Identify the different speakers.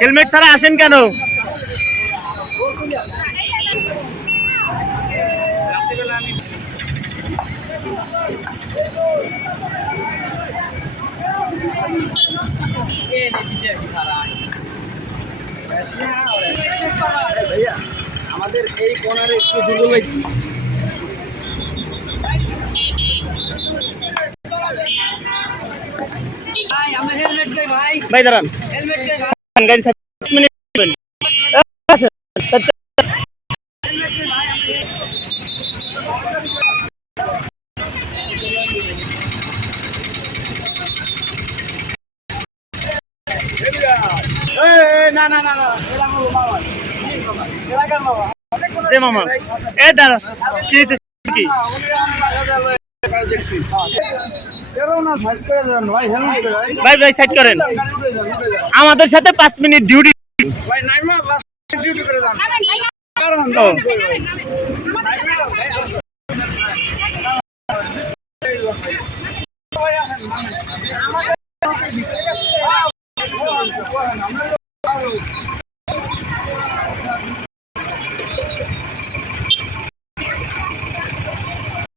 Speaker 1: Helmet ছাড়া আসেন কেন?
Speaker 2: আমাদের এই কোনারে একটু দুর্বল ভাই আমার হেলমেট নেই ভাই।
Speaker 1: ভাই দাঁড়ান।
Speaker 2: না না না না এটা আমার বাবা? এটা কার
Speaker 1: যে মামা। এ দাঁড়া। কি?
Speaker 2: ভাই ভাই
Speaker 1: সাইড করেন। আমাদের সাথে পাঁচ মিনিট ডিউটি